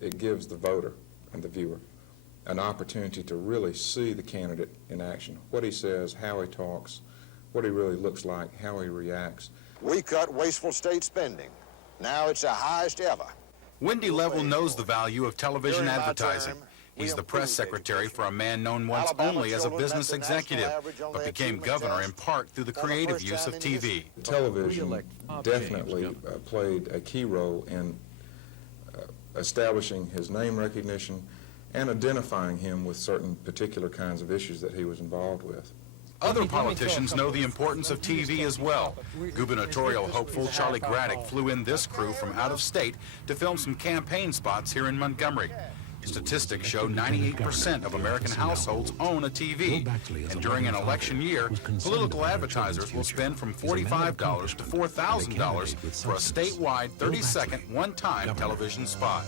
it gives the voter and the viewer an opportunity to really see the candidate in action, what he says, how he talks, what he really looks like, how he reacts. We cut wasteful state spending. Now it's the highest ever. Wendy Level knows the value of television advertising. He's the press secretary for a man known once only as a business executive, but became governor in part through the creative use of TV. Television definitely played a key role in establishing his name recognition and identifying him with certain particular kinds of issues that he was involved with. Other politicians know the importance of TV as well. Gubernatorial hopeful Charlie Graddick flew in this crew from out of state to film some campaign spots here in Montgomery. Statistics show 98% of American households own a TV, and during an election year, political advertisers will spend from $45 to $4,000 for a statewide 30-second one-time television spot.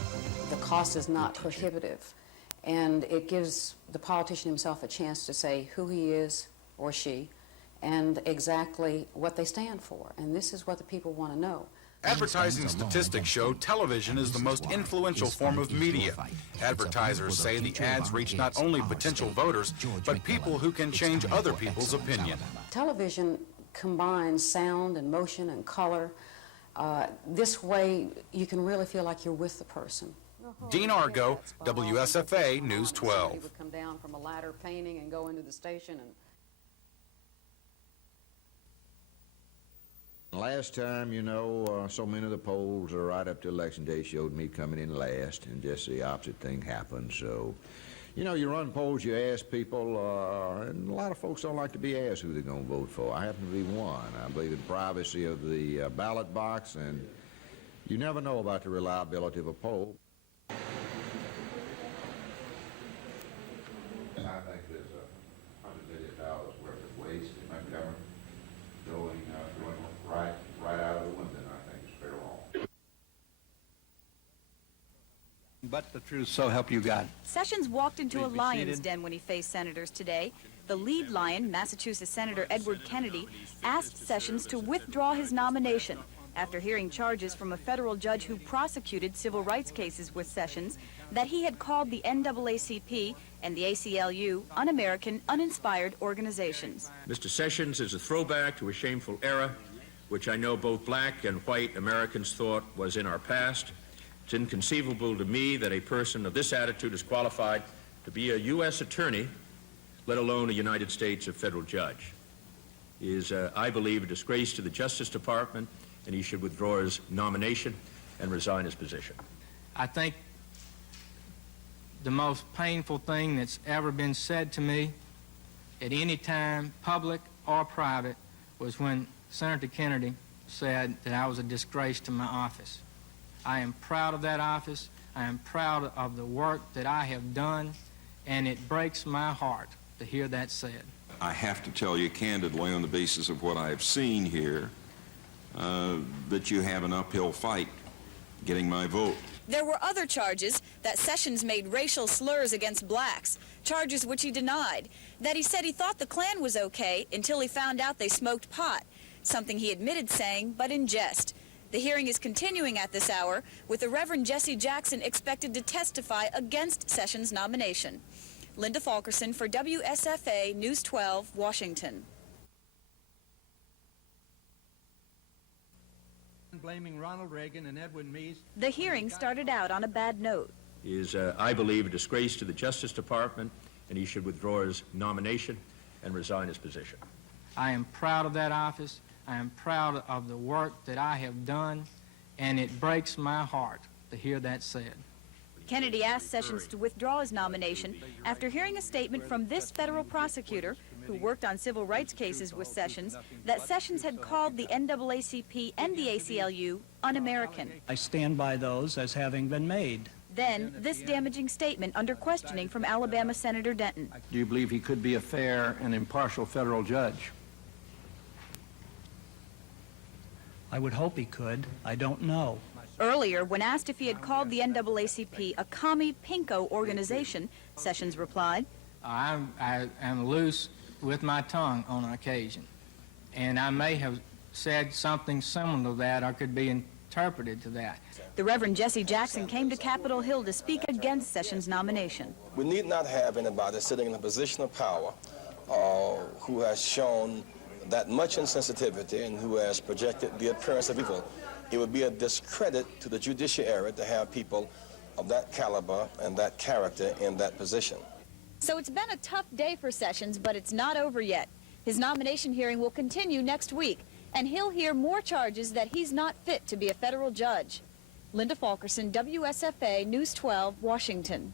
The cost is not prohibitive, and it gives the politician himself a chance to say who he is or she and exactly what they stand for, and this is what the people want to know. Advertising statistics show television is the most influential form of media. Advertisers say the ads reach not only potential voters, but people who can change other people's opinion. Television combines sound and motion and color. This way, you can really feel like you're with the person. Dean Argo, WSFA News 12. He would come down from a ladder painting and go into the station and Last time, you know, so many of the polls right up to Election Day showed me coming in last, and just the opposite thing happened. So, you know, you run polls, you ask people, and a lot of folks don't like to be asked who they're going to vote for. I happen to be one. I believe in privacy of the ballot box, and you never know about the reliability of a poll. And I think there's $100 million worth of waste in Montgomery going right out of the window, and I think it's fair wrong. But the truth, so help you God. Sessions walked into Please a be lion's seated. den when he faced senators today. The lead lion, Massachusetts Senator Edward Kennedy, asked Sessions to withdraw his nomination after hearing charges from a federal judge who prosecuted civil rights cases with Sessions that he had called the NAACP and the ACLU un-American, uninspired organizations. Mr. Sessions is a throwback to a shameful era, which I know both black and white Americans thought was in our past. It's inconceivable to me that a person of this attitude is qualified to be a U.S. attorney, let alone a United States federal judge. He is, I believe, a disgrace to the Justice Department, and he should withdraw his nomination and resign his position. I think the most painful thing that's ever been said to me at any time, public or private, was when Senator Kennedy said that I was a disgrace to my office. I am proud of that office. I am proud of the work that I have done, and it breaks my heart to hear that said. I have to tell you candidly, on the basis of what I have seen here, that you have an uphill fight getting my vote. There were other charges that Sessions made racial slurs against blacks, charges which he denied, that he said he thought the Klan was okay until he found out they smoked pot, something he admitted saying, but in jest. The hearing is continuing at this hour, with the Reverend Jesse Jackson expected to testify against Sessions' nomination. Linda Falkerson for WSFA News 12, Washington. Blaming Ronald Reagan and Edwin Meese. The hearing started out on a bad note. He is, I believe, a disgrace to the Justice Department, and he should withdraw his nomination and resign his position. I am proud of that office. I am proud of the work that I have done, and it breaks my heart to hear that said. Kennedy asked Sessions to withdraw his nomination after hearing a statement from this federal prosecutor who worked on civil rights cases with Sessions that Sessions had called the NAACP and the ACLU un-American. I stand by those as having been made. Then, this damaging statement under questioning from Alabama Senator Denton. Do you believe he could be a fair and impartial federal judge? I would hope he could. I don't know. Earlier, when asked if he had called the NAACP a commie pinko organization, Sessions replied, I am loose with my tongue on occasion, and I may have said something similar to that, or could be interpreted to that. The Reverend Jesse Jackson came to Capitol Hill to speak against Sessions' nomination. We need not have anybody sitting in a position of power who has shown that much insensitivity and who has projected the appearance of evil. It would be a discredit to the judiciary to have people of that caliber and that character in that position. So it's been a tough day for Sessions, but it's not over yet. His nomination hearing will continue next week, and he'll hear more charges that he's not fit to be a federal judge. Linda Falkerson, WSFA News 12, Washington.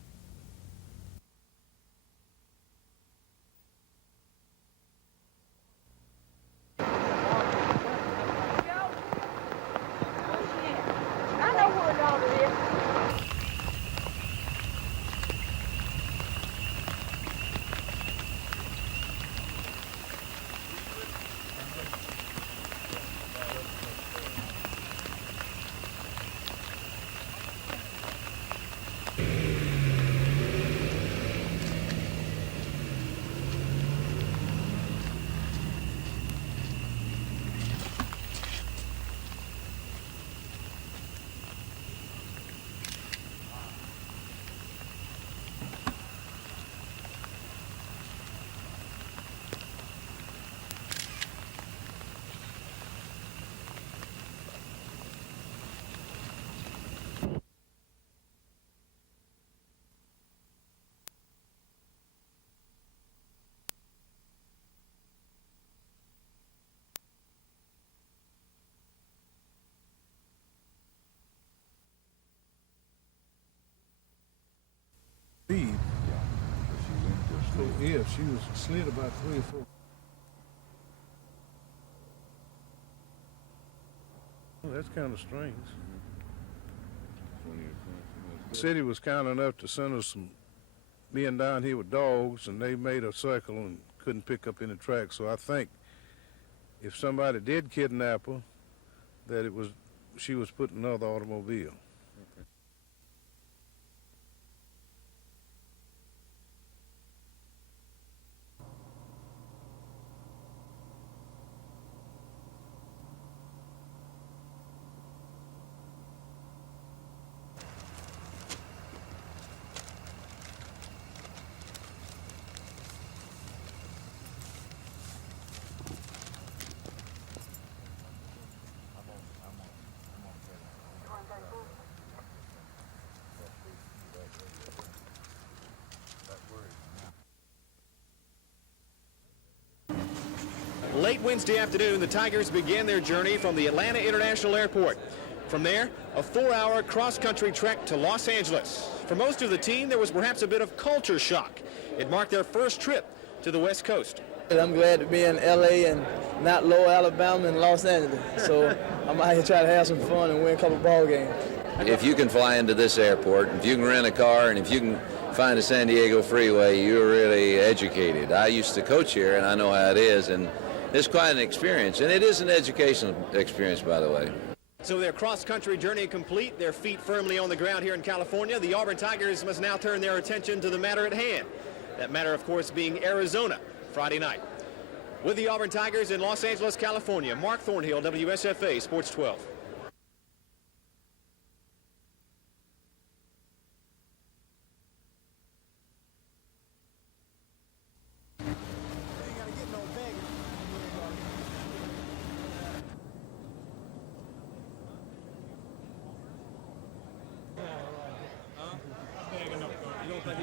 Yeah, she was slid about 3 or 4. Well, that's kind of strange. The city was kind enough to send us some men down here with dogs, and they made a circle and couldn't pick up any tracks. So I think if somebody did kidnap her, that she was put in another automobile. Late Wednesday afternoon, the Tigers began their journey from the Atlanta International Airport. From there, a 4-hour cross-country trek to Los Angeles. For most of the team, there was perhaps a bit of culture shock. It marked their first trip to the West Coast. I'm glad to be in L.A. and not Lower Alabama and Los Angeles. So I'm out here trying to have some fun and win a couple ball games. If you can fly into this airport, if you can rent a car, and if you can find a San Diego freeway, you're really educated. I used to coach here, and I know how it is, and it's quite an experience, and it is an educational experience, by the way. So their cross-country journey complete, their feet firmly on the ground here in California, the Auburn Tigers must now turn their attention to the matter at hand. That matter, of course, being Arizona Friday night. With the Auburn Tigers in Los Angeles, California, Mark Thornhill, WSFA Sports 12.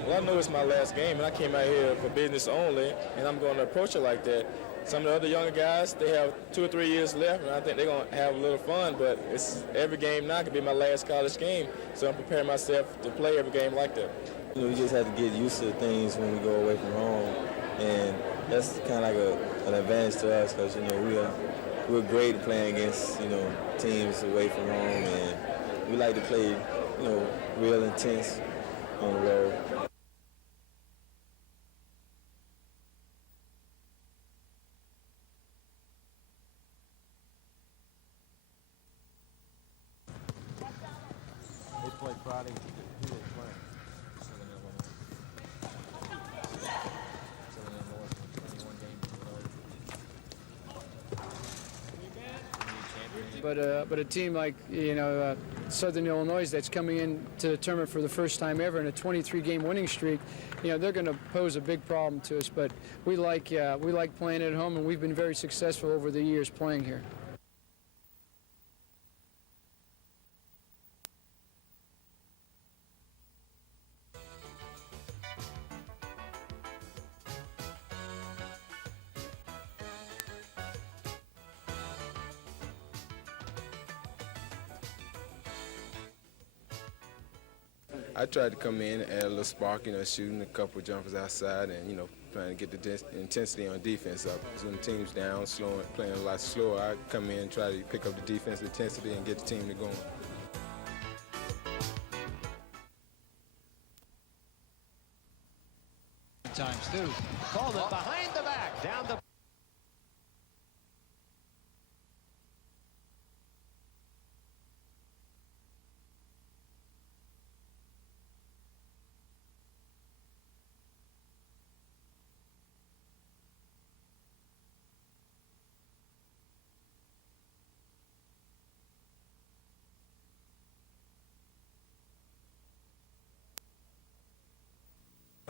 Well, I know it's my last game, and I came out here for business only, and I'm going to approach it like that. Some of the other younger guys, they have 2 or 3 years left, and I think they're going to have a little fun, but every game now could be my last college game, so I'm preparing myself to play every game like that. You know, we just have to get used to things when we go away from home, and that's kind of like an advantage to us because, you know, we're great at playing against, you know, teams away from home, and we like to play, you know, real intense on the road. They play Friday. Who they play? Southern Illinois. Southern Illinois won 21 games in a row. Champion. but a team like Southern Illinois that's coming into the tournament for the first time ever in a 23-game winning streak, they're going to pose a big problem to us. But we like playing at home, and we've been very successful over the years playing here. I tried to come in, add a little spark, shooting a couple of jumpers outside and, trying to get the intensity on defense up. So when the team's down, playing a lot slower, I come in and try to pick up the defensive intensity and get the team to going. Times too. Coleman behind the back, down the...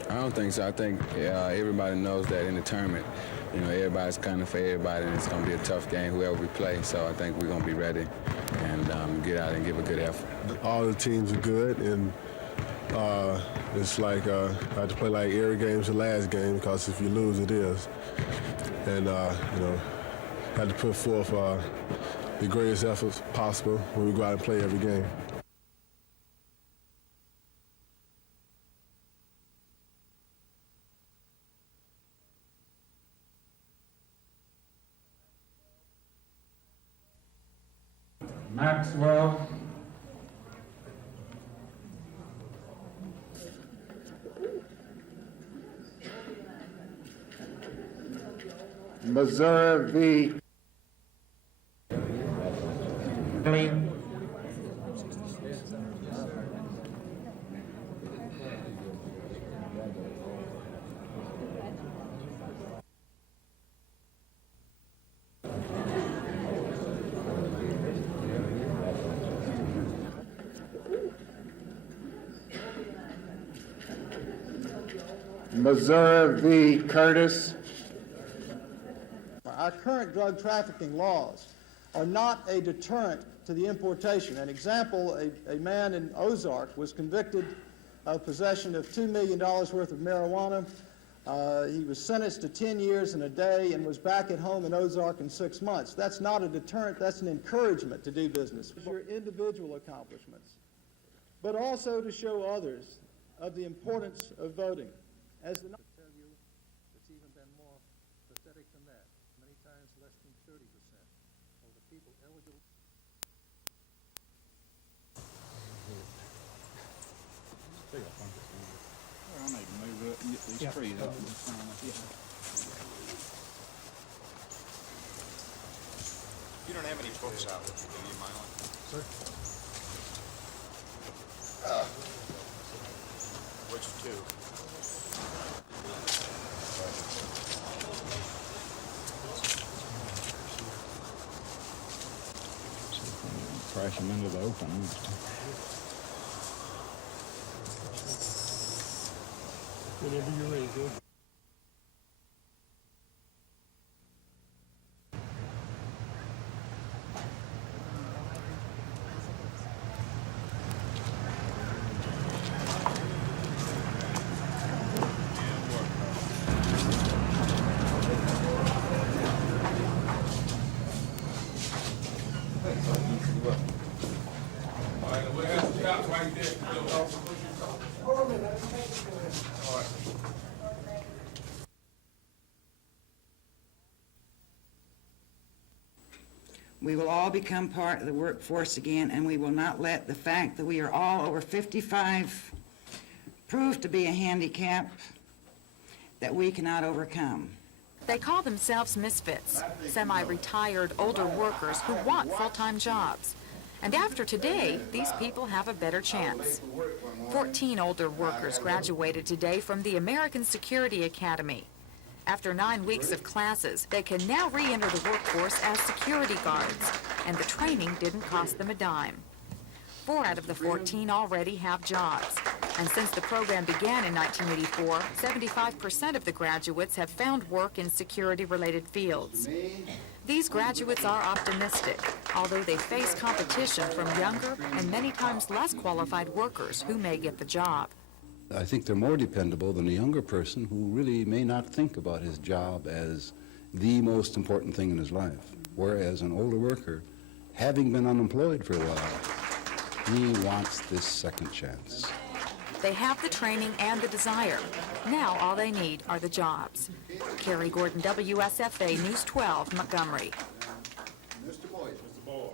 I don't think so. I think everybody knows that in the tournament, everybody's kind of for everybody, and it's going to be a tough game, whoever we play. So I think we're going to be ready and get out and give a good effort. All the teams are good, and it's like I have to play like every game's the last game, because if you lose, it is. And, have to put forth the greatest efforts possible when we go out and play every game. Maxwell. Missouri v. Missouri v. Curtis. Our current drug trafficking laws are not a deterrent to the importation. An example, a man in Ozark was convicted of possession of $2 million worth of marijuana. He was sentenced to 10 years and a day and was back at home in Ozark in 6 months. That's not a deterrent, that's an encouragement to do business. Your individual accomplishments, but also to show others of the importance of voting. As the tell you, it's even been more pathetic than that. Many times less than 30% of the people eligible. I need to move up and get these trees up in front of you. You don't have any books out, do you, Mylon? Sir? Which two? Crash them into the open. Whenever you're ready, Joe. We will all become part of the workforce again, and we will not let the fact that we are all over 55 prove to be a handicap that we cannot overcome. They call themselves misfits, semi-retired older workers who want full-time jobs. And after today, these people have a better chance. 14 older workers graduated today from the American Security Academy. After 9 weeks of classes, they can now re-enter the workforce as security guards. and the training didn't cost them a dime. 4 out of the 14 already have jobs. And since the program began in 1984, 75% of the graduates have found work in security-related fields. These graduates are optimistic, although they face competition from younger and many times less qualified workers who may get the job. I think they're more dependable than a younger person who really may not think about his job as the most important thing in his life, whereas an older worker, having been unemployed for a while, he wants this second chance. They have the training and the desire. Now all they need are the jobs. Carrie Gordon, WSFA News 12, Montgomery. Mr. Boyd. Mr. Boyd.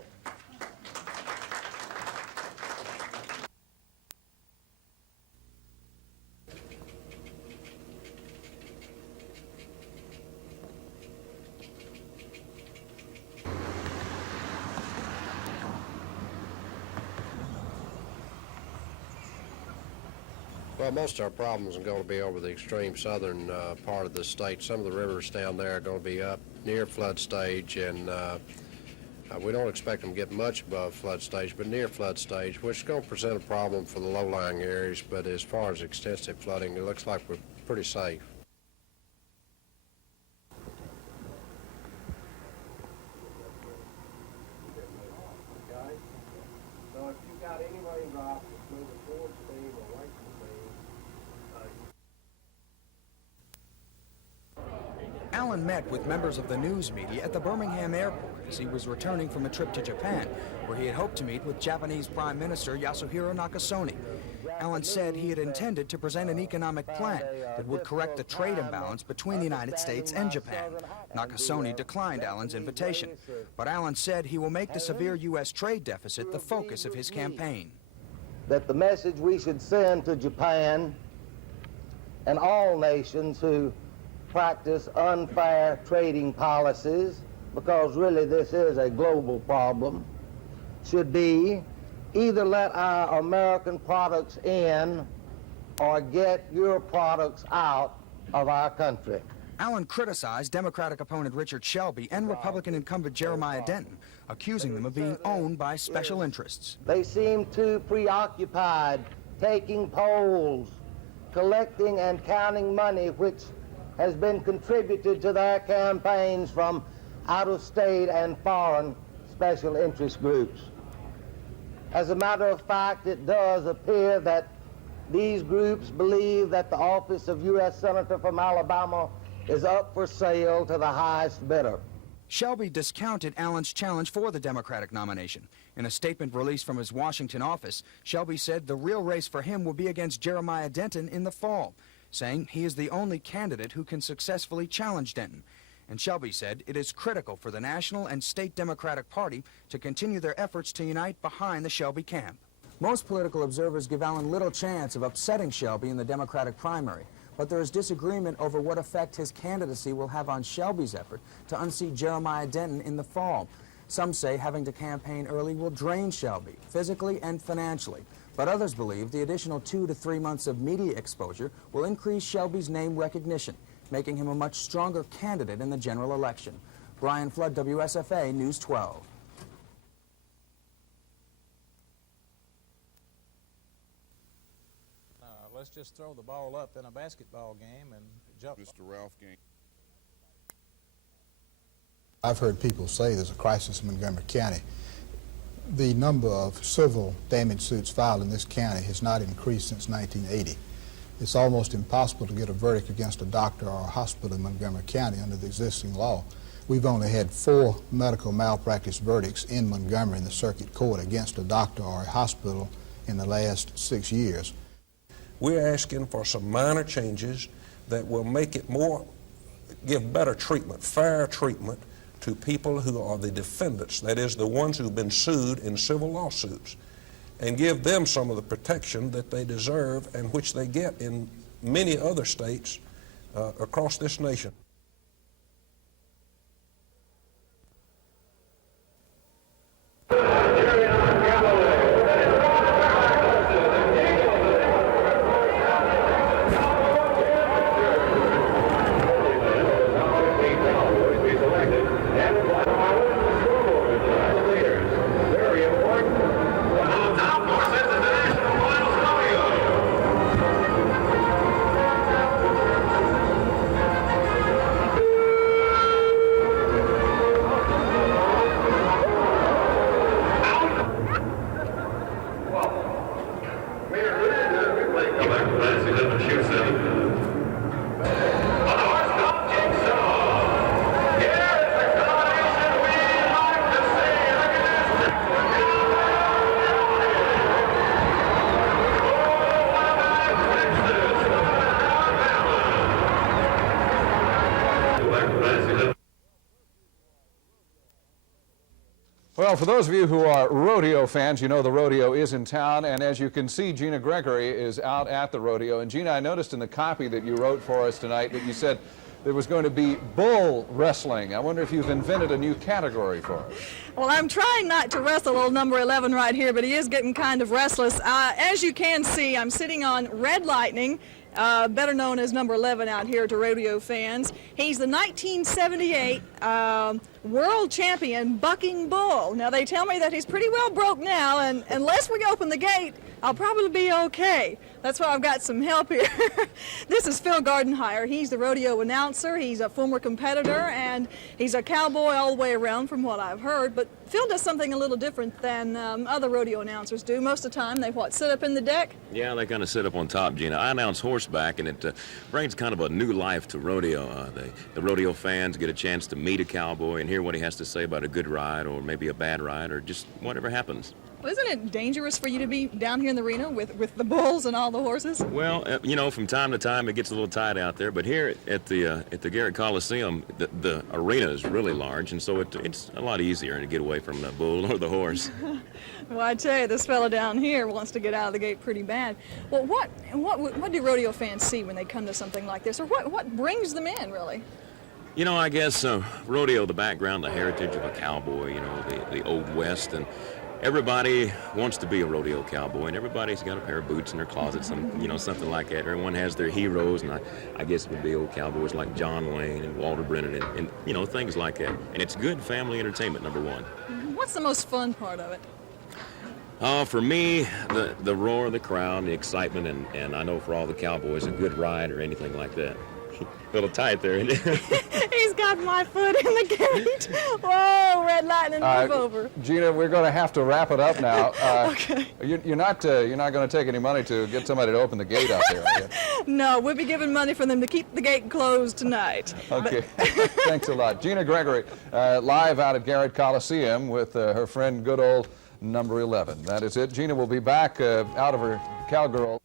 Well, most of our problems are going to be over the extreme southern part of the state. Some of the rivers down there are going to be up near flood stage, and we don't expect them to get much above flood stage, but near flood stage, which is going to present a problem for the low-lying areas. But as far as extensive flooding, it looks like we're pretty safe. So if you've got any raindrops that's moving towards the beam or away from the beam, Allen met with members of the news media at the Birmingham airport as he was returning from a trip to Japan, where he had hoped to meet with Japanese Prime Minister Yasuhiro Nakasone. Allen said he had intended to present an economic plan that would correct the trade imbalance between the United States and Japan. Nakasone declined Allen's invitation, but Allen said he will make the severe U.S. trade deficit the focus of his campaign. That the message we should send to Japan and all nations who practice unfair trading policies, because really this is a global problem, should be either let our American products in or get your products out of our country. Allen criticized Democratic opponent Richard Shelby and Republican incumbent Jeremiah Denton, accusing them of being owned by special interests. They seem too preoccupied taking polls, collecting and counting money which has been contributed to their campaigns from out-of-state and foreign special interest groups. As a matter of fact, it does appear that these groups believe that the office of U.S. Senator from Alabama is up for sale to the highest bidder. Shelby discounted Allen's challenge for the Democratic nomination. In a statement released from his Washington office, Shelby said the real race for him will be against Jeremiah Denton in the fall, saying he is the only candidate who can successfully challenge Denton. And Shelby said it is critical for the national and state Democratic Party to continue their efforts to unite behind the Shelby camp. Most political observers give Allen little chance of upsetting Shelby in the Democratic primary, but there is disagreement over what effect his candidacy will have on Shelby's effort to unseat Jeremiah Denton in the fall. Some say having to campaign early will drain Shelby, physically and financially. But others believe the additional 2 to 3 months of media exposure will increase Shelby's name recognition, making him a much stronger candidate in the general election. Brian Flood, WSFA News 12. Let's just throw the ball up in a basketball game and jump. Mr. Ralph Gang. I've heard people say there's a crisis in Montgomery County. The number of civil damage suits filed in this county has not increased since 1980. It's almost impossible to get a verdict against a doctor or a hospital in Montgomery County under the existing law. We've only had 4 medical malpractice verdicts in Montgomery in the circuit court against a doctor or a hospital in the last 6 years. We're asking for some minor changes that will make it more, give better treatment, fair treatment to people who are the defendants, that is, the ones who've been sued in civil lawsuits, and give them some of the protection that they deserve and which they get in many other states across this nation. Well, for those of you who are rodeo fans, you know the rodeo is in town, and as you can see, Gina Gregory is out at the rodeo. And Gina, I noticed in the copy that you wrote for us tonight that you said there was going to be bull wrestling. I wonder if you've invented a new category for us. Well, I'm trying not to wrestle old number 11 right here, but he is getting kind of restless. As you can see, I'm sitting on Red Lightning, better known as number 11 out here to rodeo fans. He's the 1978 world champion bucking bull. Now, they tell me that he's pretty well broke now, and unless we open the gate, I'll probably be okay. That's why I've got some help here. This is Phil Gardenhire. He's the rodeo announcer. He's a former competitor, and he's a cowboy all the way around from what I've heard. But Phil does something a little different than other rodeo announcers do. Most of the time, they, sit up in the deck? Yeah, they kind of sit up on top, Gina. I announce horseback, and it brings kind of a new life to rodeo. The rodeo fans get a chance to meet a cowboy and hear what he has to say about a good ride or maybe a bad ride or just whatever happens. Well, isn't it dangerous for you to be down here in the arena with the bulls and all the horses? Well, you know, from time to time it gets a little tight out there, but here at the Garrett Coliseum, the arena is really large, and so it's a lot easier to get away from the bull or the horse. Well, I tell you, this fella down here wants to get out of the gate pretty bad. Well, what do rodeo fans see when they come to something like this, or what brings them in, really? You know, I guess rodeo, the background, the heritage of a cowboy, you know, the Old West, and everybody wants to be a rodeo cowboy, and everybody's got a pair of boots in their closet, something like that. Everyone has their heroes, and I guess it would be old cowboys like John Wayne and Walter Brennan and you know, things like that. And it's good family entertainment, number one. What's the most fun part of it? For me, the roar of the crowd, the excitement, and I know for all the cowboys, a good ride or anything like that. A little tight there, isn't it? He's got my foot in the gate. Whoa, Red Lightning, move over. Gina, we're going to have to wrap it up now. Okay. You're not going to take any money to get somebody to open the gate out there, are you? No, we'll be giving money for them to keep the gate closed tonight. Okay. Thanks a lot. Gina Gregory, live out at Garrett Coliseum with her friend, good old number 11. That is it. Gina will be back out of her cowgirl.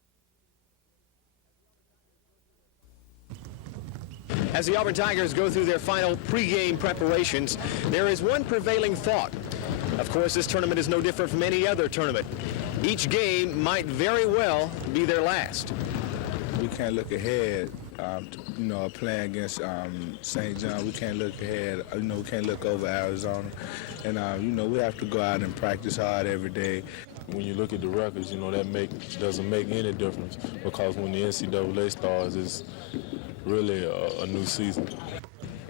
As the Auburn Tigers go through their final pregame preparations, there is one prevailing thought. Of course, this tournament is no different from any other tournament. Each game might very well be their last. We can't look ahead, playing against St. John. We can't look ahead, we can't look over Arizona. And, we have to go out and practice hard every day. When you look at the records, that doesn't make any difference, because when the NCAA starts, it's really a new season.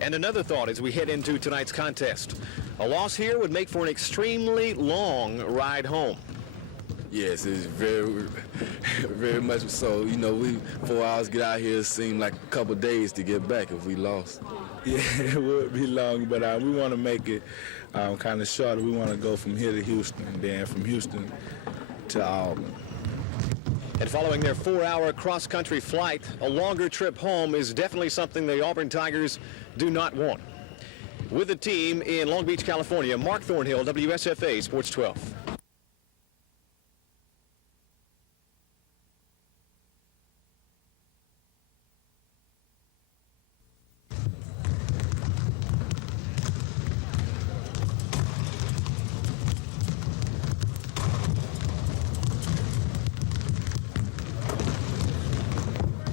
And another thought as we head into tonight's contest. A loss here would make for an extremely long ride home. Yes, it's very, very much so. We 4 hours get out here, it seemed like a couple days to get back if we lost. Yeah, it would be long, but we want to make it kind of shorter. We want to go from here to Houston, and then from Houston to Auburn. And following their 4-hour cross-country flight, a longer trip home is definitely something the Auburn Tigers do not want. With the team in Long Beach, California, Mark Thornhill, WSFA Sports 12.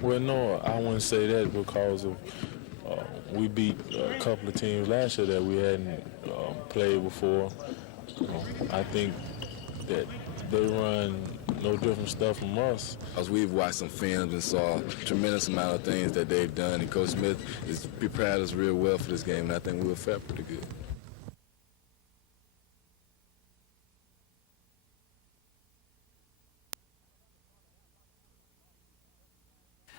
Well, no, I wouldn't say that, because of we beat a couple of teams last year that we hadn't played before. I think that they run no different stuff from us. Because we've watched some films and saw a tremendous amount of things that they've done, and Coach Smith has prepared us real well for this game, and I think we'll fare pretty good.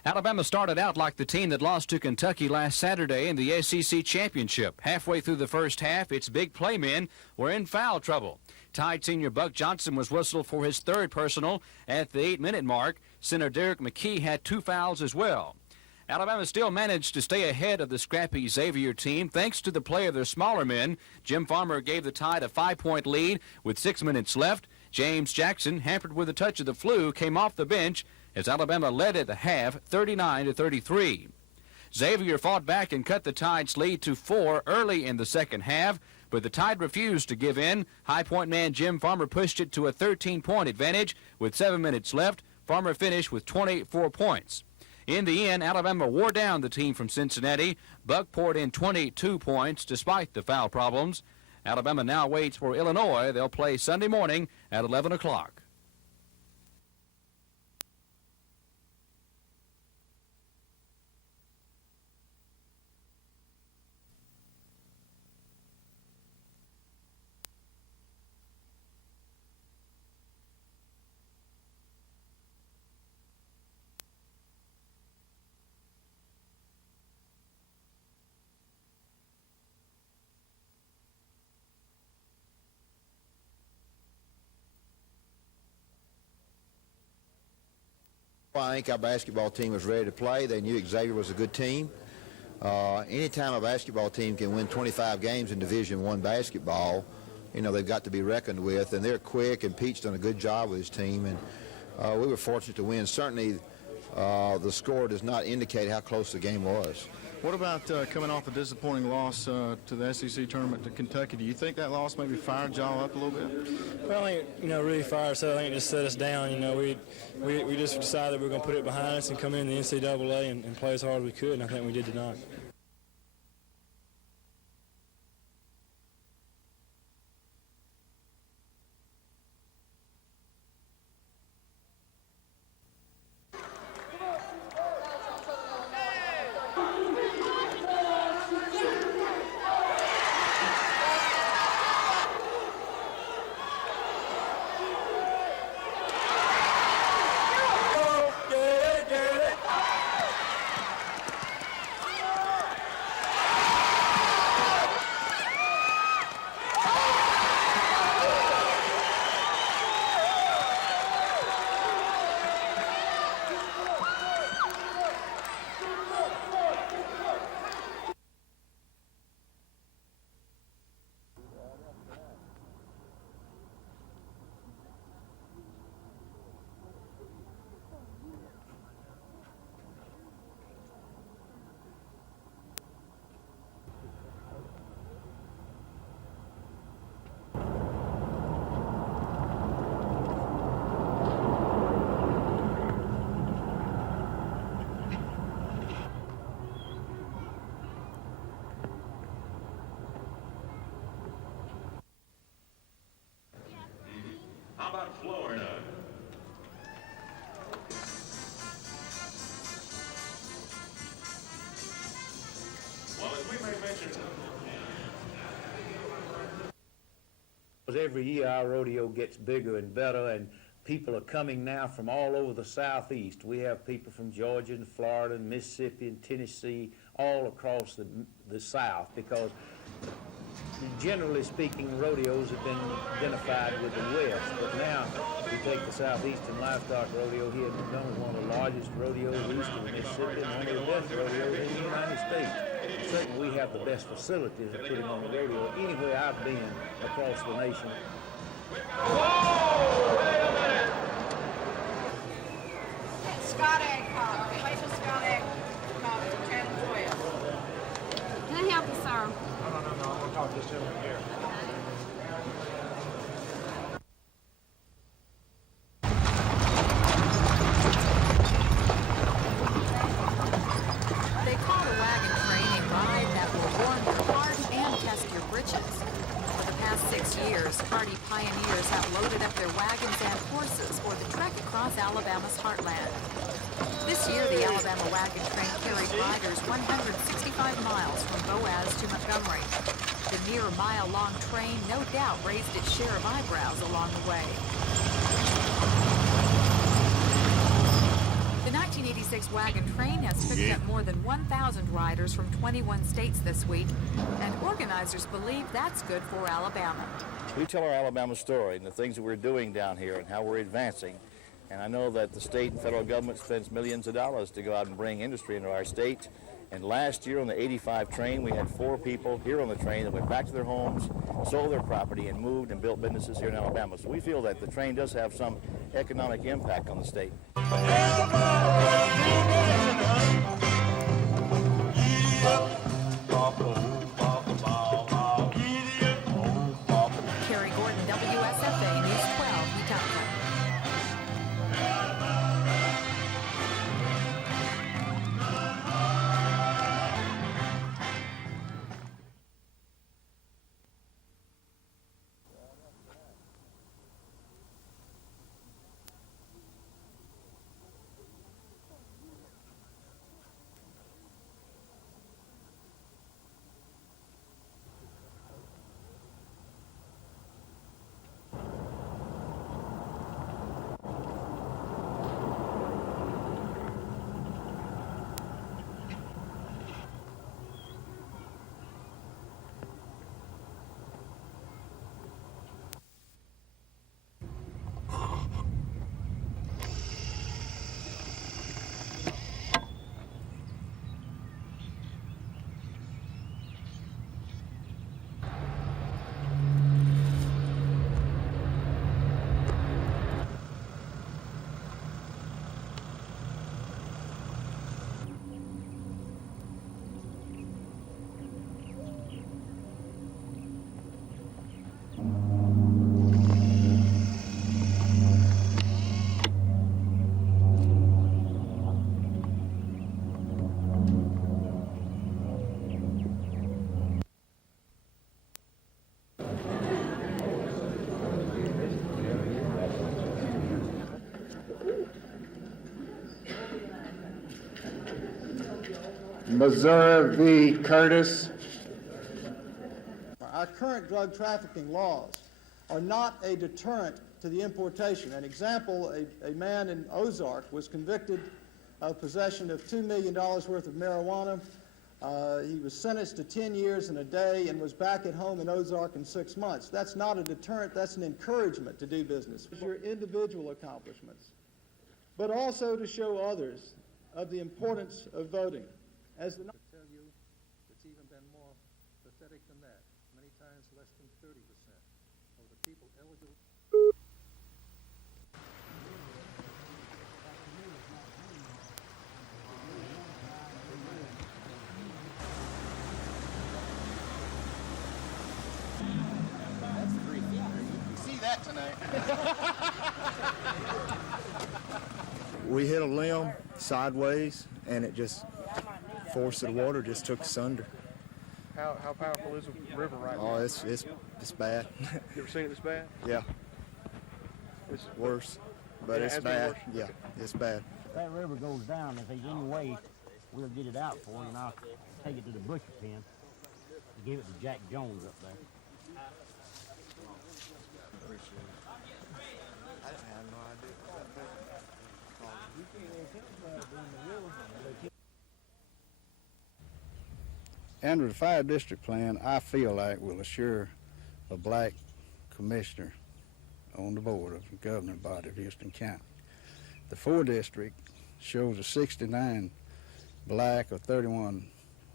Alabama started out like the team that lost to Kentucky last Saturday in the SEC Championship. Halfway through the first half, its big playmen were in foul trouble. Tide senior Buck Johnson was whistled for his third personal at the 8-minute mark. Center Derek McKee had 2 fouls as well. Alabama still managed to stay ahead of the scrappy Xavier team thanks to the play of their smaller men. Jim Farmer gave the Tide a 5-point lead with 6 minutes left. James Jackson, hampered with a touch of the flu, came off the bench as Alabama led at the half 39-33. Xavier fought back and cut the Tide's lead to 4 early in the second half, but the Tide refused to give in. High Point man Jim Farmer pushed it to a 13-point advantage. With 7 minutes left, Farmer finished with 24 points. In the end, Alabama wore down the team from Cincinnati. Buck poured in 22 points despite the foul problems. Alabama now waits for Illinois. They'll play Sunday morning at 11 o'clock. Well, I think our basketball team was ready to play. They knew Xavier was a good team. Anytime a basketball team can win 25 games in Division I basketball, you know, they've got to be reckoned with, and they're quick, and Pete's done a good job with his team, and we were fortunate to win. Certainly, the score does not indicate how close the game was. What about coming off a disappointing loss to the SEC tournament to Kentucky? Do you think that loss maybe fired y'all up a little bit? Well, I think, really fired us up. I think it just set us down. We just decided we were going to put it behind us and come in the NCAA and play as hard as we could, and I think we did tonight. How about Florida? Well, as we may mention, every year our rodeo gets bigger and better, and people are coming now from all over the Southeast. We have people from Georgia and Florida and Mississippi and Tennessee, all across the South, because generally speaking, rodeos have been identified with the West, but now we take the Southeastern Livestock Rodeo here in Montgomery, one of the largest rodeos east of Mississippi and one of the best rodeos in the United States. Certainly we have the best facilities of putting on the rodeo anywhere I've been across the nation. Scott Agcock, Rachel Scott Agcock from Channel 12. Can I help you, sir? No, I'm going to talk to this gentleman here. They call the wagon train a ride that will warm your heart and test your britches. For the past 6 years, hardy pioneers have loaded up their wagons and horses for the trek across Alabama's heartland. This year, the Alabama wagon train carried riders 165 miles from Boaz to Montgomery. The near mile-long train no doubt raised its share of eyebrows along the way. The 1986 wagon train has picked up more than 1,000 riders from 21 states this week, and organizers believe that's good for Alabama. We tell our Alabama story and the things that we're doing down here and how we're advancing. And I know that the state and federal government spends millions of dollars to go out and bring industry into our state. And last year on the 85 train, we had 4 people here on the train that went back to their homes, sold their property, and moved and built businesses here in Alabama. So we feel that the train does have some economic impact on the state. Gordon, WSFA News 12, Wetumpka. Missouri v. Curtis. Our current drug trafficking laws are not a deterrent to the importation. An example, a man in Ozark was convicted of possession of $2 million worth of marijuana. He was sentenced to 10 years and a day and was back at home in Ozark in 6 months. That's not a deterrent, that's an encouragement to do business. Your individual accomplishments, but also to show others of the importance of voting. As the tell you, it's even been more pathetic than that. Many times less than 30% of the people eligible. See that tonight. We hit a limb sideways, and it just force of the water just took us under. How powerful is the river right now? Oh, it's bad. You ever seen it this bad? Yeah. It's worse, but Yeah, it's it has been bad. worse? Yeah, it's bad. If that river goes down, if there's any way, we'll get it out for you, and I'll take it to the butcher pen and give it to Jack Jones up there. I have no idea. Under the 5-district plan, I feel like will assure a black commissioner on the board of the governing body of Houston County. The 4-district shows a 69 black or 31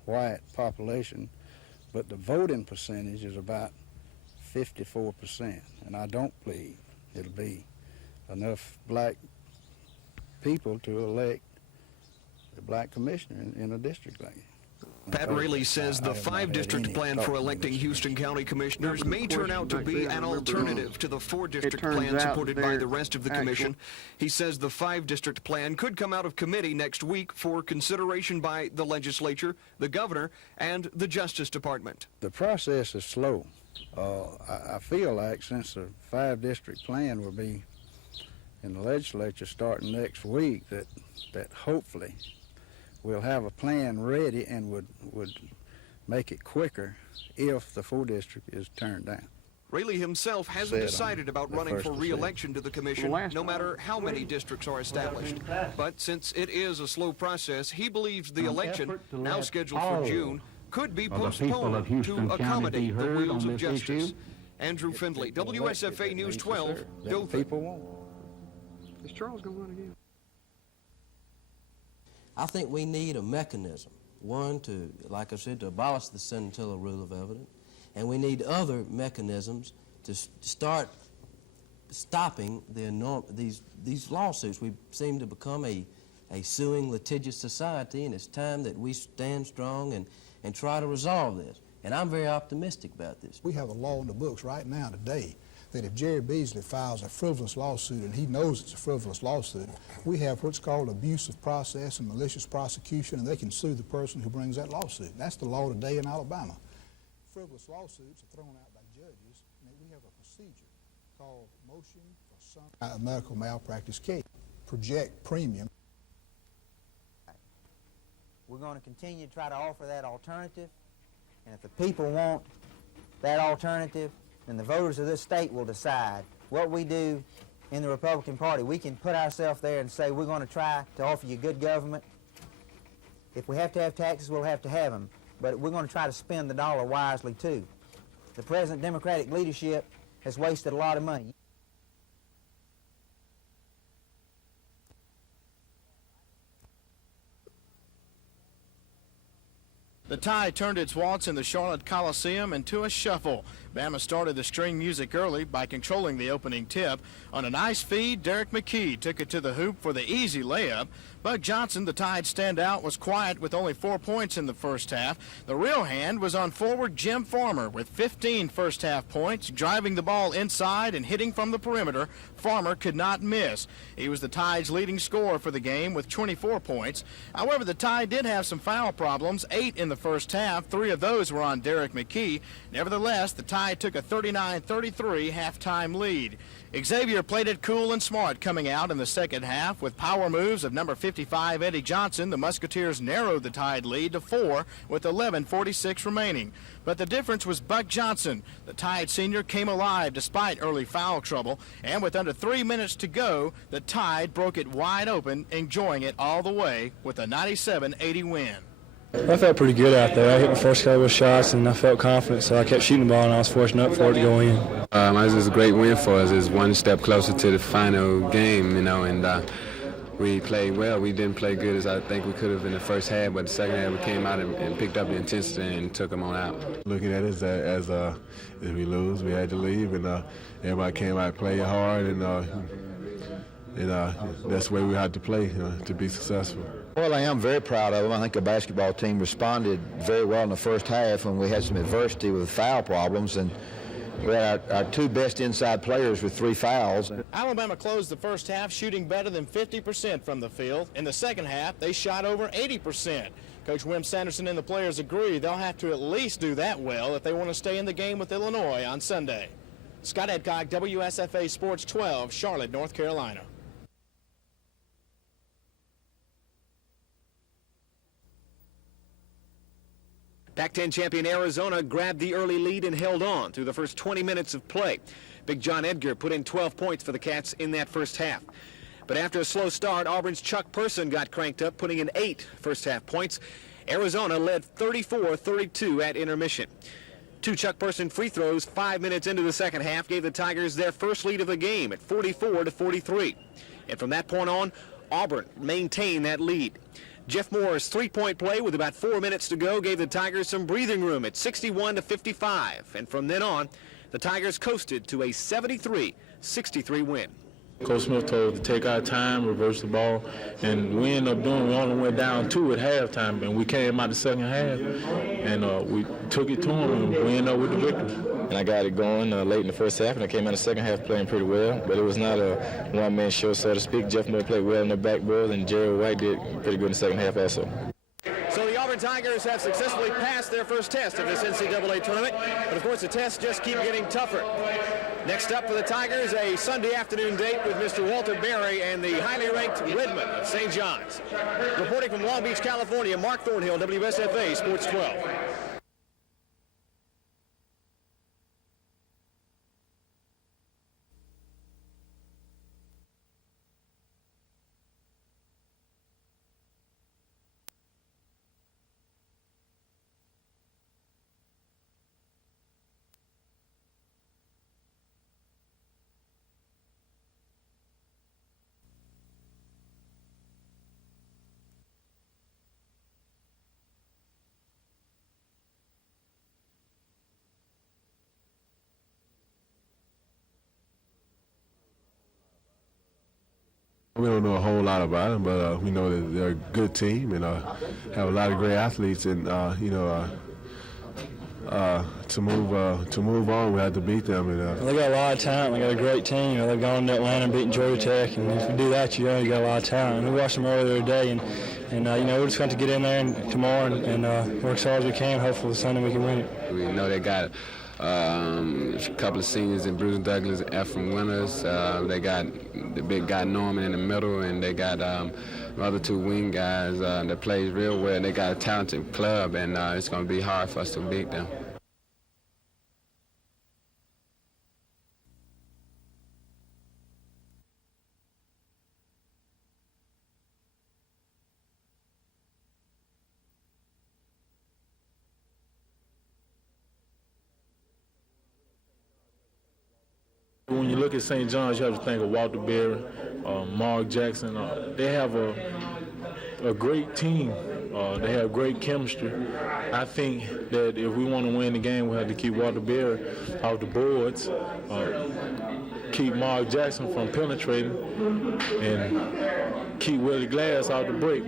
white population, but the voting percentage is about 54%, and I don't believe it'll be enough black people to elect a black commissioner in a district like that. Pat Raley says the 5-district plan for electing Houston County commissioners may turn out to be an alternative to the 4-district plan supported by the rest of the commission. He says the 5-district plan could come out of committee next week for consideration by the legislature, the governor, and the Justice Department. The process is slow. I feel like since the 5-district plan will be in the legislature starting next week, that hopefully we'll have a plan ready and would make it quicker if the 4-district is turned down. Raley himself hasn't decided about running for re-election to the commission, no matter how many districts are established. But since it is a slow process, he believes the election, now scheduled for June, could be postponed to accommodate the wheels of justice. Andrew Findlay, WSFA News 12, Dothan. Is Charles going to run again? I think we need a mechanism, one to, like I said, to abolish the scintilla rule of evidence, and we need other mechanisms to start stopping these lawsuits. We seem to become a suing, litigious society, and it's time that we stand strong and try to resolve this. And I'm very optimistic about this. We have a law in the books right now today that if Jerry Beasley files a frivolous lawsuit, and he knows it's a frivolous lawsuit, we have what's called abusive process and malicious prosecution, and they can sue the person who brings that lawsuit. That's the law today in Alabama. Frivolous lawsuits are thrown out by judges, and we have a procedure called motion for some medical malpractice case. Project premium. We're going to continue to try to offer that alternative, and if the people want that alternative, then the voters of this state will decide what we do in the Republican Party. We can put ourselves there and say we're going to try to offer you good government. If we have to have taxes, we'll have to have them, but we're going to try to spend the dollar wisely too. The present Democratic leadership has wasted a lot of money. The Tide turned its waltz in the Charlotte Coliseum into a shuffle. Bama started the string music early by controlling the opening tip. On a nice feed, Derek McKee took it to the hoop for the easy layup. Bug Johnson, the Tide standout, was quiet with only 4 points in the first half. The real hand was on forward Jim Farmer with 15 first-half points, driving the ball inside and hitting from the perimeter. Farmer could not miss. He was the Tide's leading scorer for the game with 24 points. However, the Tide did have some foul problems, 8 in the first half. 3 of those were on Derek McKee. Nevertheless, the Tide took a 39-33 halftime lead. Xavier played it cool and smart coming out in the second half. With power moves of number 55 Eddie Johnson, the Musketeers narrowed the Tide lead to 4 with 11:46 remaining. But the difference was Buck Johnson. The Tide senior came alive despite early foul trouble, and with under 3 minutes to go, the Tide broke it wide open, enjoying it all the way with a 97-80 win. I felt pretty good out there. I hit my first couple of shots, and I felt confident, so I kept shooting the ball, and I was fortunate for it to go in. It was a great win for us. It's one step closer to the final game, and we played well. We didn't play good as I think we could have in the first half, but the second half we came out and picked up the intensity and took them on out. Looking at it as if we lose, we had to leave, and everybody came out and played hard, and that's the way we had to play to be successful. Well, I am very proud of them. I think the basketball team responded very well in the first half when we had some adversity with foul problems, and we had our 2 best inside players with 3 fouls. Alabama closed the first half shooting better than 50% from the field. In the second half, they shot over 80%. Coach Wim Sanderson and the players agree they'll have to at least do that well if they want to stay in the game with Illinois on Sunday. Scott Adcock, WSFA Sports 12, Charlotte, North Carolina. Pac-10 champion Arizona grabbed the early lead and held on through the first 20 minutes of play. Big John Edgar put in 12 points for the Cats in that first half. But after a slow start, Auburn's Chuck Person got cranked up, putting in 8 first-half points. Arizona led 34-32 at intermission. 2 Chuck Person free throws 5 minutes into the second half gave the Tigers their first lead of the game at 44-43. And from that point on, Auburn maintained that lead. Jeff Moore's three-point play with about 4 minutes to go gave the Tigers some breathing room at 61-55. And from then on, the Tigers coasted to a 73-63 win. Coach Smith told us to take our time, reverse the ball, and we ended up doing. We only went down 2 at halftime, and we came out the second half, and we took it to them, and we ended up with the victory. And I got it going late in the first half, and I came out the second half playing pretty well, but it was not a one-man show, so to speak. Jeff Moore played well in the backboard, and Jerry White did pretty good in the second half also. So the Auburn Tigers have successfully passed their first test of this NCAA tournament, but of course the tests just keep getting tougher. Next up for the Tigers, a Sunday afternoon date with Mr. Walter Berry and the highly ranked Redmond of St. John's. Reporting from Long Beach, California, Mark Thornhill, WSFA Sports 12. We don't know a whole lot about them, but we know that they're a good team and have a lot of great athletes, and to move on, we had to beat them. And, they got a lot of talent. They got a great team. You know, they've gone to Atlanta and beaten Georgia Tech, and if you do that, you know you got a lot of talent. And we watched them earlier today, and you know, we're just going to get in there and tomorrow and work as hard as we can. Hopefully Sunday we can win it. We know they got a couple of seniors in Bruce Douglas, Ephraim Winters. They got the big guy Norman in the middle, and they got other two wing guys that plays real well. They got a talented club, and it's going to be hard for us to beat them. When you look at St. John's, you have to think of Walter Berry, Mark Jackson. They have a great team. They have great chemistry. I think that if we want to win the game, we have to keep Walter Berry off the boards, keep Mark Jackson from penetrating, and keep Willie Glass out the break.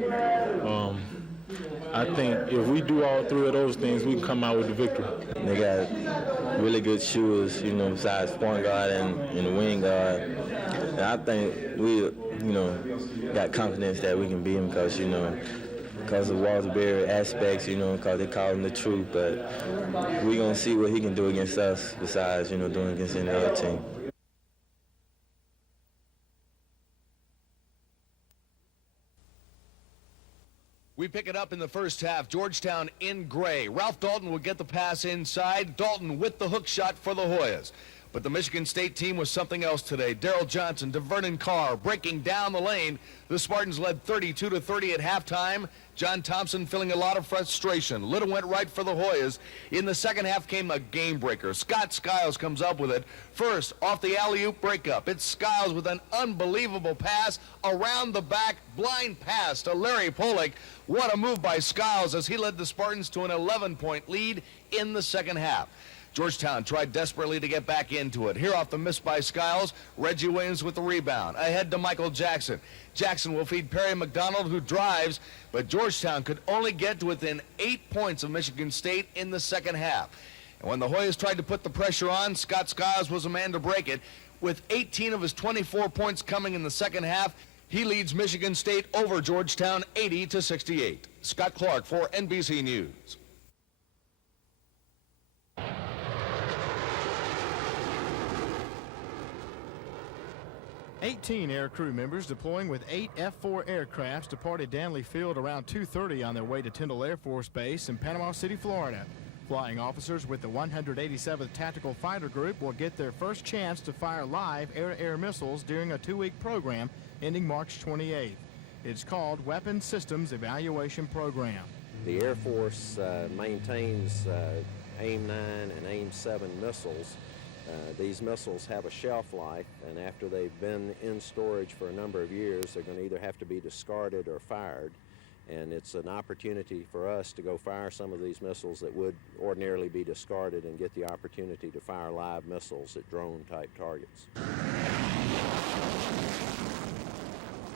I think if we do all three of those things, we can come out with the victory. They got really good shooters, you know, besides point guard and the wing guard. And I think we, you know, got confidence that we can beat them because, you know, because of Walter Berry aspects, you know, because they call him the truth. But we're going to see what he can do against us besides, you know, doing against any other team. We pick it up in the first half. Georgetown in gray. Ralph Dalton will get the pass inside. Dalton with the hook shot for the Hoyas. But the Michigan State team was something else today. Darrell Johnson to Vernon Carr breaking down the lane. The Spartans led 32-30 at halftime. John Thompson feeling a lot of frustration. Little went right for the Hoyas. In the second half came a game breaker. Scott Skiles comes up with it. First, off the alley-oop breakup. It's Skiles with an unbelievable pass around the back. Blind pass to Larry Pollock. What a move by Skiles as he led the Spartans to an 11-point lead in the second half. Georgetown tried desperately to get back into it. Here off the miss by Skiles, Reggie Williams with the rebound. Ahead to Michael Jackson. Jackson will feed Perry McDonald, who drives, but Georgetown could only get to within 8 points of Michigan State in the second half. And when the Hoyas tried to put the pressure on, Scott Skiles was a man to break it. With 18 of his 24 points coming in the second half, he leads Michigan State over Georgetown 80-68. Scott Clark for NBC News. "18 air crew members deploying with 8 F-4 aircrafts departed Danley Field around 2:30 on their way to Tyndall Air Force Base in Panama City, Florida. Flying officers with the 187th Tactical Fighter Group will get their first chance to fire live air-to-air missiles during a 2-week program ending March 28th. It's called Weapons Systems Evaluation Program. The Air Force maintains AIM-9 and AIM-7 missiles. These missiles have a shelf life, and after they've been in storage for a number of years, they're going to either have to be discarded or fired. And it's an opportunity for us to go fire some of these missiles that would ordinarily be discarded and get the opportunity to fire live missiles at drone-type targets.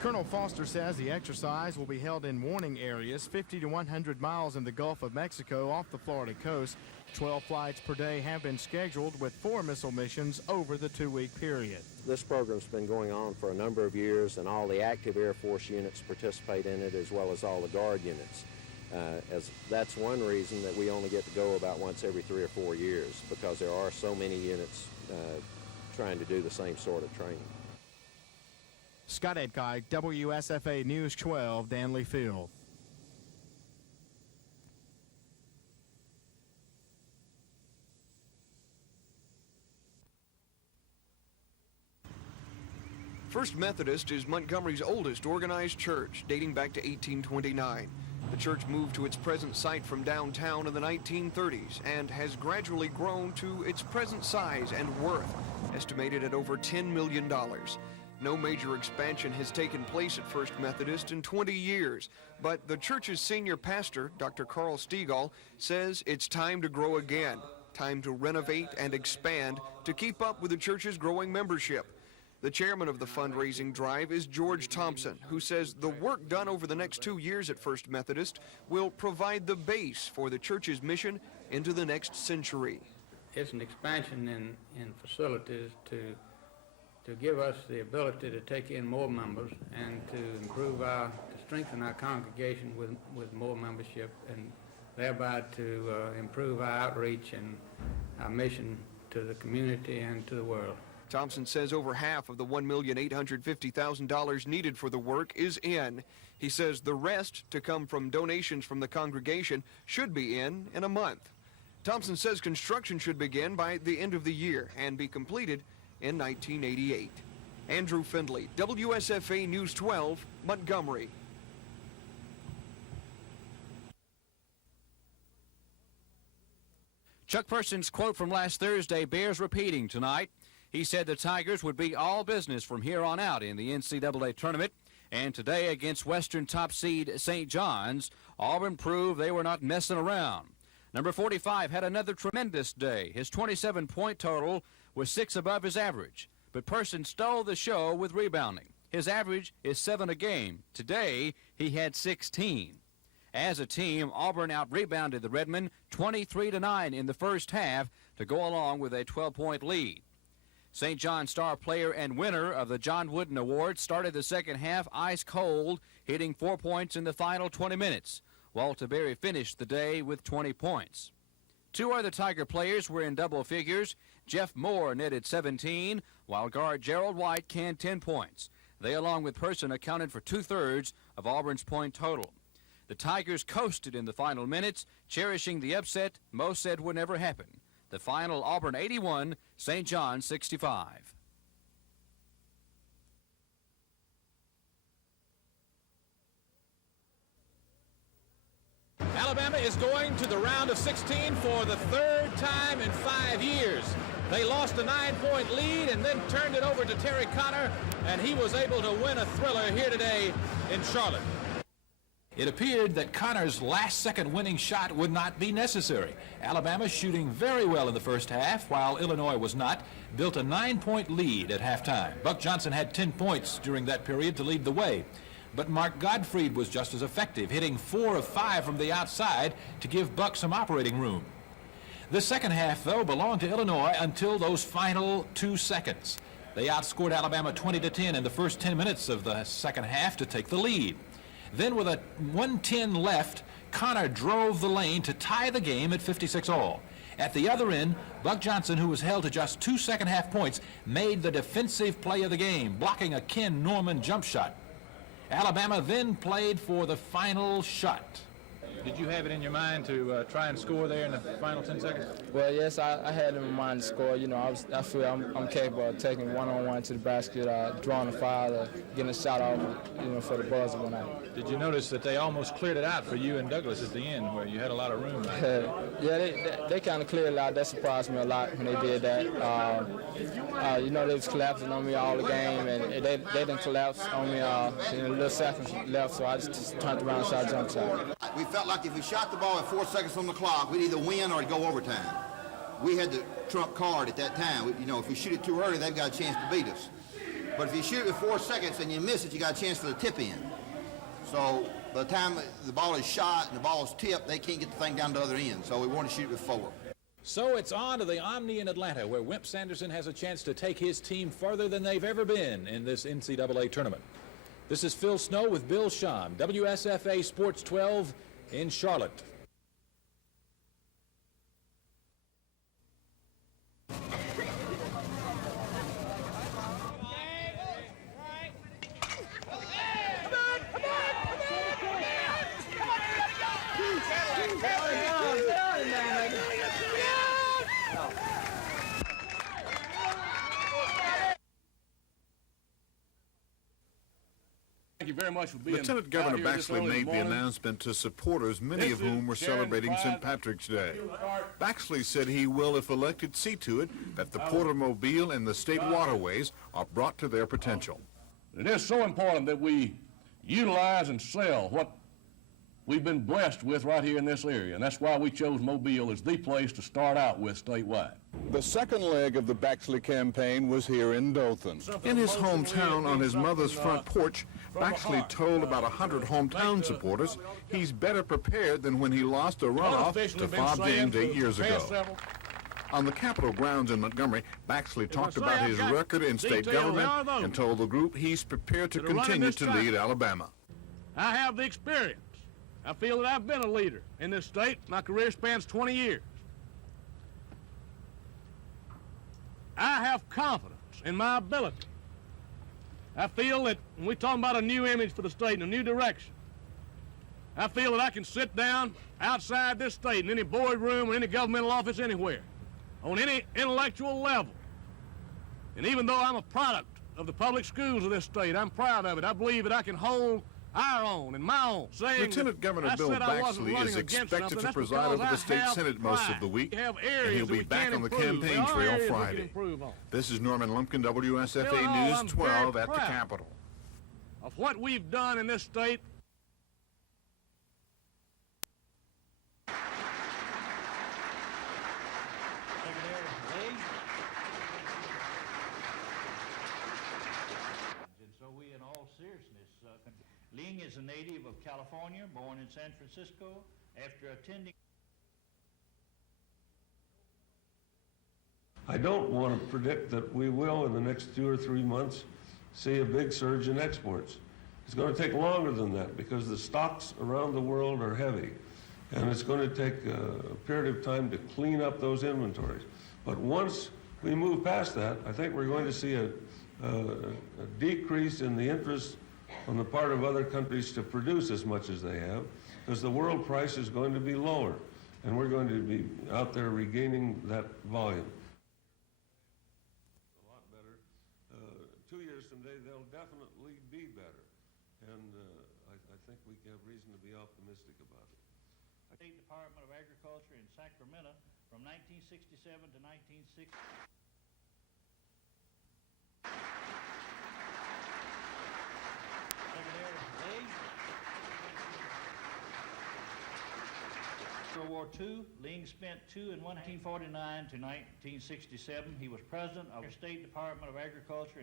Colonel Foster says the exercise will be held in warning areas 50 to 100 miles in the Gulf of Mexico off the Florida coast. 12 flights per day have been scheduled with 4 missile missions over the 2-week period. This program's been going on for a number of years, and all the active Air Force units participate in it, as well as all the Guard units. As that's one reason that we only get to go about once every 3 or 4 years, because there are so many units trying to do the same sort of training. Scott Edcock, WSFA News 12, Danley Field. First Methodist is Montgomery's oldest organized church, dating back to 1829. The church moved to its present site from downtown in the 1930s and has gradually grown to its present size and worth, estimated at over $10 million. No major expansion has taken place at First Methodist in 20 years, but the church's senior pastor, Dr. Carl Stegall, says it's time to grow again, time to renovate and expand to keep up with the church's growing membership. The chairman of the fundraising drive is George Thompson, who says the work done over the next 2 years at First Methodist will provide the base for the church's mission into the next century. It's an expansion in facilities to give us the ability to take in more members and to strengthen our congregation with more membership, and thereby to improve our outreach and our mission to the community and to the world. Thompson says over half of the $1,850,000 needed for the work is in. He says the rest to come from donations from the congregation should be in a month. Thompson says construction should begin by the end of the year and be completed in 1988. Andrew Findley, WSFA News 12, Montgomery. Chuck Person's quote from last Thursday bears repeating tonight. He said the Tigers would be all business from here on out in the NCAA tournament. And today against Western top seed St. John's, Auburn proved they were not messing around. Number 45 had another tremendous day. His 27-point total was 6 above his average. But Person stole the show with rebounding. His average is 7 a game. Today, he had 16. As a team, Auburn out-rebounded the Redmen 23-9 in the first half to go along with a 12-point lead. St. John's star player and winner of the John Wooden Award started the second half ice cold, hitting 4 points in the final 20 minutes. Walter Berry finished the day with 20 points. 2 other Tiger players were in double figures. Jeff Moore netted 17, while guard Gerald White canned 10 points. They, along with Person, accounted for 2/3 of Auburn's point total. The Tigers coasted in the final minutes, cherishing the upset most said would never happen. The final, Auburn 81, St. John's 65. Alabama is going to the round of 16 for the 3rd time in 5 years. They lost a 9-point lead and then turned it over to Terry Connor, and he was able to win a thriller here today in Charlotte. It appeared that Connor's last-second winning shot would not be necessary. Alabama, shooting very well in the first half, while Illinois was not, built a 9-point lead at halftime. Buck Johnson had 10 points during that period to lead the way. But Mark Gottfried was just as effective, hitting 4 of 5 from the outside to give Buck some operating room. The second half, though, belonged to Illinois until those final 2 seconds. They outscored Alabama 20-10 in the first 10 minutes of the second half to take the lead. Then with a 1:10 left, Connor drove the lane to tie the game at 56 all. At the other end, Buck Johnson, who was held to just 2 second-half points, made the defensive play of the game, blocking a Ken Norman jump shot. Alabama then played for the final shot. Did you have it in your mind to try and score there in the final 10 seconds? Well, yes, I had in my mind to score. You know, I feel I'm capable of taking one-on-one to the basket, drawing a foul, getting a shot off, you know, for the buzzer when I. Did you notice that they almost cleared it out for you and Douglas at the end, where you had a lot of room? Yeah, they kind of cleared it out. That surprised me a lot when they did that. You know, they was collapsing on me all the game, and they didn't collapse on me in a little seconds left, so I just turned around and shot a jump shot. We felt like if we shot the ball at 4 seconds on the clock, we'd either win or go overtime. We had the trump card at that time. You know, if we shoot it too early, they've got a chance to beat us. But if you shoot it with 4 seconds and you miss it, you got a chance for the tip in. So by the time the ball is shot and the ball is tipped, they can't get the thing down to the other end. So we want to shoot it with 4. So it's on to the Omni in Atlanta, where Wimp Sanderson has a chance to take his team further than they've ever been in this NCAA tournament. This is Phil Snow with Bill Sham, WSFA Sports 12 in Charlotte. Thank you very much for being Lieutenant Governor out here this Baxley early in made the the morning. announcement to supporters, many This of whom were is Sharon celebrating Pride. St. Patrick's Day. Baxley said he will, if elected, see to it that the Porter-Mobile and the state waterways are brought to their potential. It is so important that we utilize and sell what we've been blessed with right here in this area, and that's why we chose Mobile as the place to start out with statewide. The second leg of the Baxley campaign was here in Dothan. In his hometown on his mother's front porch, Baxley told about 100 hometown supporters he's better prepared than when he lost a runoff to Bob James 8 years ago. On the Capitol grounds in Montgomery, Baxley talked about his record in state government and told the group he's prepared to continue to lead Alabama. I have the experience. I feel that I've been a leader in this state. My career spans 20 years. I have confidence in my ability. I feel that when we're talking about a new image for the state and a new direction, I feel that I can sit down outside this state in any boardroom or any governmental office anywhere, on any intellectual level. And even though I'm a product of the public schools of this state, I'm proud of it. I believe that I can hold our own and my own, saying Lieutenant Governor Bill Baxley is expected to preside over the state Senate most of the week, and he'll be back on the campaign trail Friday. This is Norman Lumpkin, WSFA News 12 at the Capitol. Of what we've done in this state. Ling is a native of California, born in San Francisco. After attending... I don't want to predict that we will, in the next 2 or 3 months, see a big surge in exports. It's going to take longer than that because the stocks around the world are heavy, and it's going to take a period of time to clean up those inventories. But once we move past that, I think we're going to see a decrease in the interest on the part of other countries to produce as much as they have, because the world price is going to be lower, and we're going to be out there regaining that volume. A lot better. 2 years from today, they'll definitely be better, and I think we have reason to be optimistic about it. State Department of Agriculture in Sacramento from 1967 to 1960. World War II, Ling spent 1949 to 1967. He was president of the State Department of Agriculture.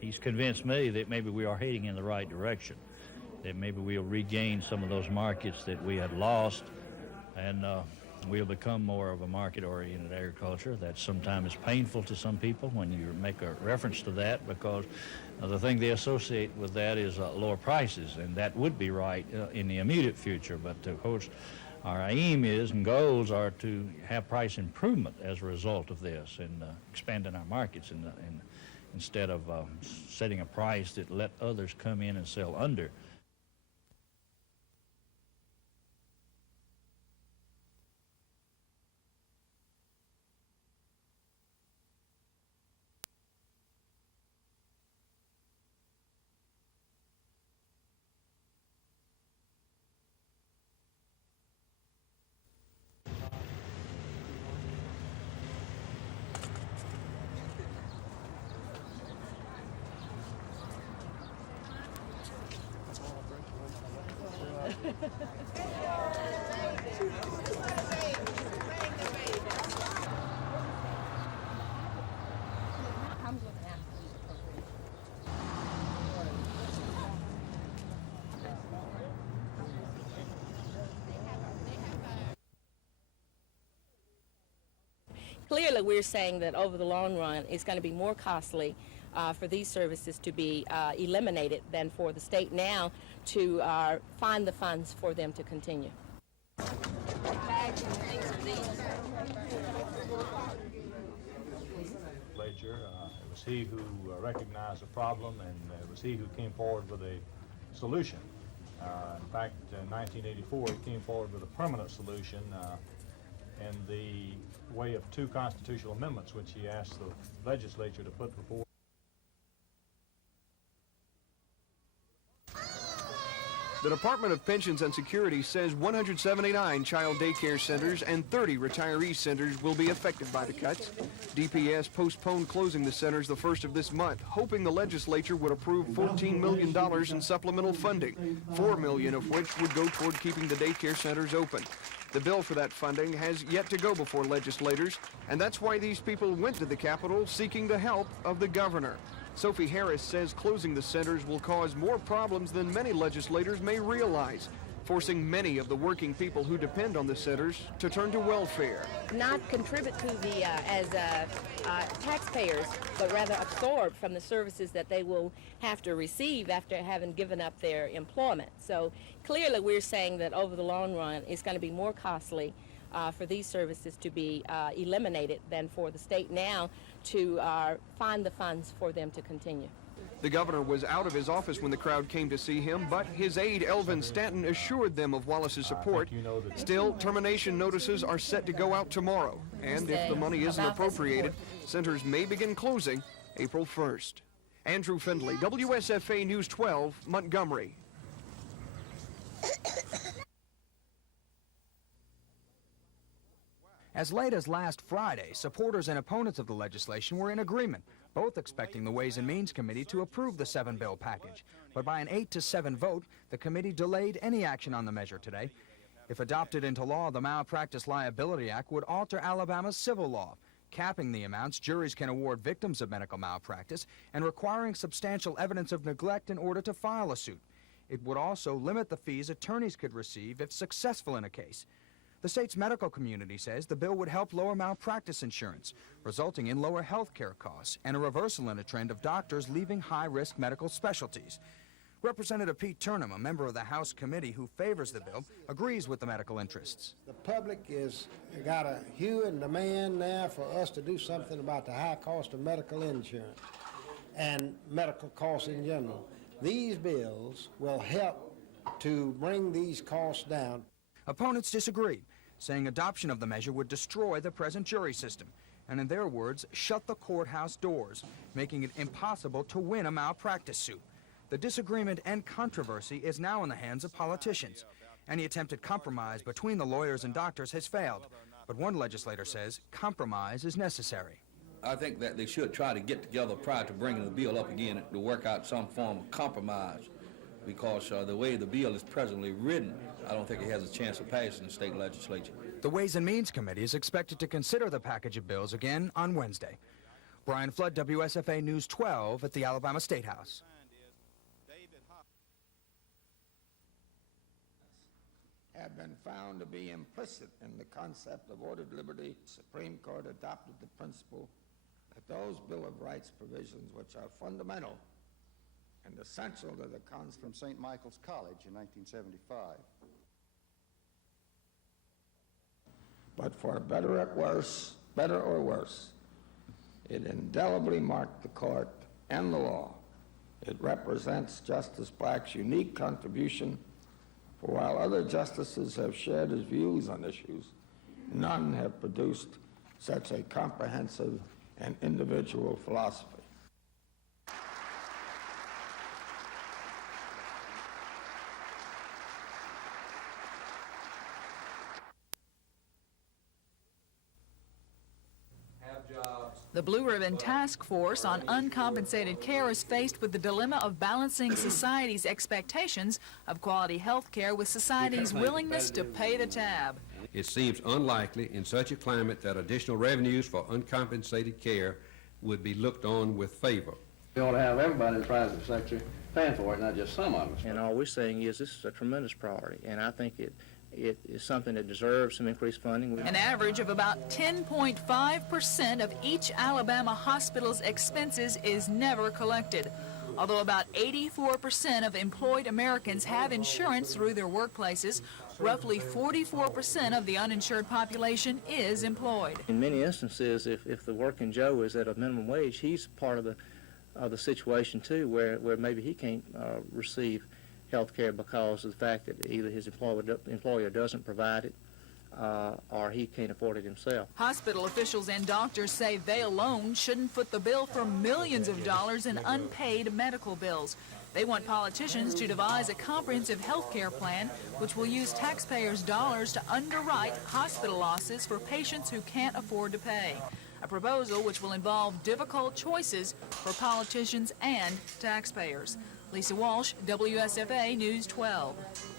He's convinced me that maybe we are heading in the right direction, that maybe we'll regain some of those markets that we had lost, and we'll become more of a market-oriented agriculture. That sometimes is painful to some people when you make a reference to that, because the thing they associate with that is lower prices, and that would be right in the immediate future. But of course, our aim is and goals are to have price improvement as a result of this, and expanding our markets, and instead of setting a price that let others come in and sell under. Clearly, we're saying that over the long run, it's going to be more costly for these services to be eliminated than for the state now to find the funds for them to continue. It was he who recognized the problem, and it was he who came forward with a solution. In fact, in 1984, he came forward with a permanent solution in the way of 2 constitutional amendments, which he asked the legislature to put before. The Department of Pensions and Security says 179 child daycare centers and 30 retiree centers will be affected by the cuts. DPS postponed closing the centers the first of this month, hoping the legislature would approve $14 million in supplemental funding, $4 million of which would go toward keeping the daycare centers open. The bill for that funding has yet to go before legislators, and that's why these people went to the Capitol seeking the help of the governor. Sophie Harris says closing the centers will cause more problems than many legislators may realize, forcing many of the working people who depend on the centers to turn to welfare. Not contribute to the as taxpayers, but rather absorb from the services that they will have to receive after having given up their employment. So clearly we're saying that over the long run it's going to be more costly for these services to be eliminated than for the state now to find the funds for them to continue. The governor was out of his office when the crowd came to see him, but his aide, Elvin Stanton, assured them of Wallace's support. Still, termination notices are set to go out tomorrow, and if the money isn't appropriated, centers may begin closing April 1st. Andrew Findlay, WSFA News 12, Montgomery. As late as last Friday, supporters and opponents of the legislation were in agreement, both expecting the Ways and Means Committee to approve the 7-bill package. But by an 8-7 vote, the committee delayed any action on the measure today. If adopted into law, the Malpractice Liability Act would alter Alabama's civil law, capping the amounts juries can award victims of medical malpractice and requiring substantial evidence of neglect in order to file a suit. It would also limit the fees attorneys could receive if successful in a case. The state's medical community says the bill would help lower malpractice insurance, resulting in lower health care costs and a reversal in a trend of doctors leaving high-risk medical specialties. Representative Pete Turnham, a member of the House committee who favors the bill, agrees with the medical interests. The public has got a hue and demand now for us to do something about the high cost of medical insurance and medical costs in general. These bills will help to bring these costs down. Opponents disagree, saying adoption of the measure would destroy the present jury system and, in their words, shut the courthouse doors, making it impossible to win a malpractice suit. The disagreement and controversy is now in the hands of politicians. Any attempted compromise between the lawyers and doctors has failed, but one legislator says compromise is necessary. I think that they should try to get together prior to bringing the bill up again to work out some form of compromise, because the way the bill is presently written, I don't think it has a chance of passing the state legislature. The Ways and Means Committee is expected to consider the package of bills again on Wednesday. Brian Flood, WSFA News 12 at the Alabama State House. Have been found to be implicit in the concept of ordered liberty. The Supreme Court adopted the principle that those Bill of Rights provisions which are fundamental and essential to the Constitution. From St. Michael's College in 1975. But for better or worse, it indelibly marked the court and the law. It represents Justice Black's unique contribution, for while other justices have shared his views on issues, none have produced such a comprehensive and individual philosophy. The Blue Ribbon Task Force on Uncompensated Care is faced with the dilemma of balancing society's expectations of quality health care with society's willingness to pay the tab. It seems unlikely in such a climate that additional revenues for uncompensated care would be looked on with favor. We ought to have everybody in the private sector paying for it, not just some of us. And all we're saying is this is a tremendous priority, and I think it is something that deserves some increased funding. An average of about 10.5% of each Alabama hospital's expenses is never collected. Although about 84% of employed Americans have insurance through their workplaces, roughly 44% of the uninsured population is employed. In many instances, if the working Joe is at a minimum wage, he's part of the situation too, where maybe he can't receive health care because of the fact that either his employer doesn't provide it or he can't afford it himself. Hospital officials and doctors say they alone shouldn't foot the bill for millions of dollars in unpaid medical bills. They want politicians to devise a comprehensive health care plan which will use taxpayers' dollars to underwrite hospital losses for patients who can't afford to pay. A proposal which will involve difficult choices for politicians and taxpayers. Lisa Walsh, WSFA News 12.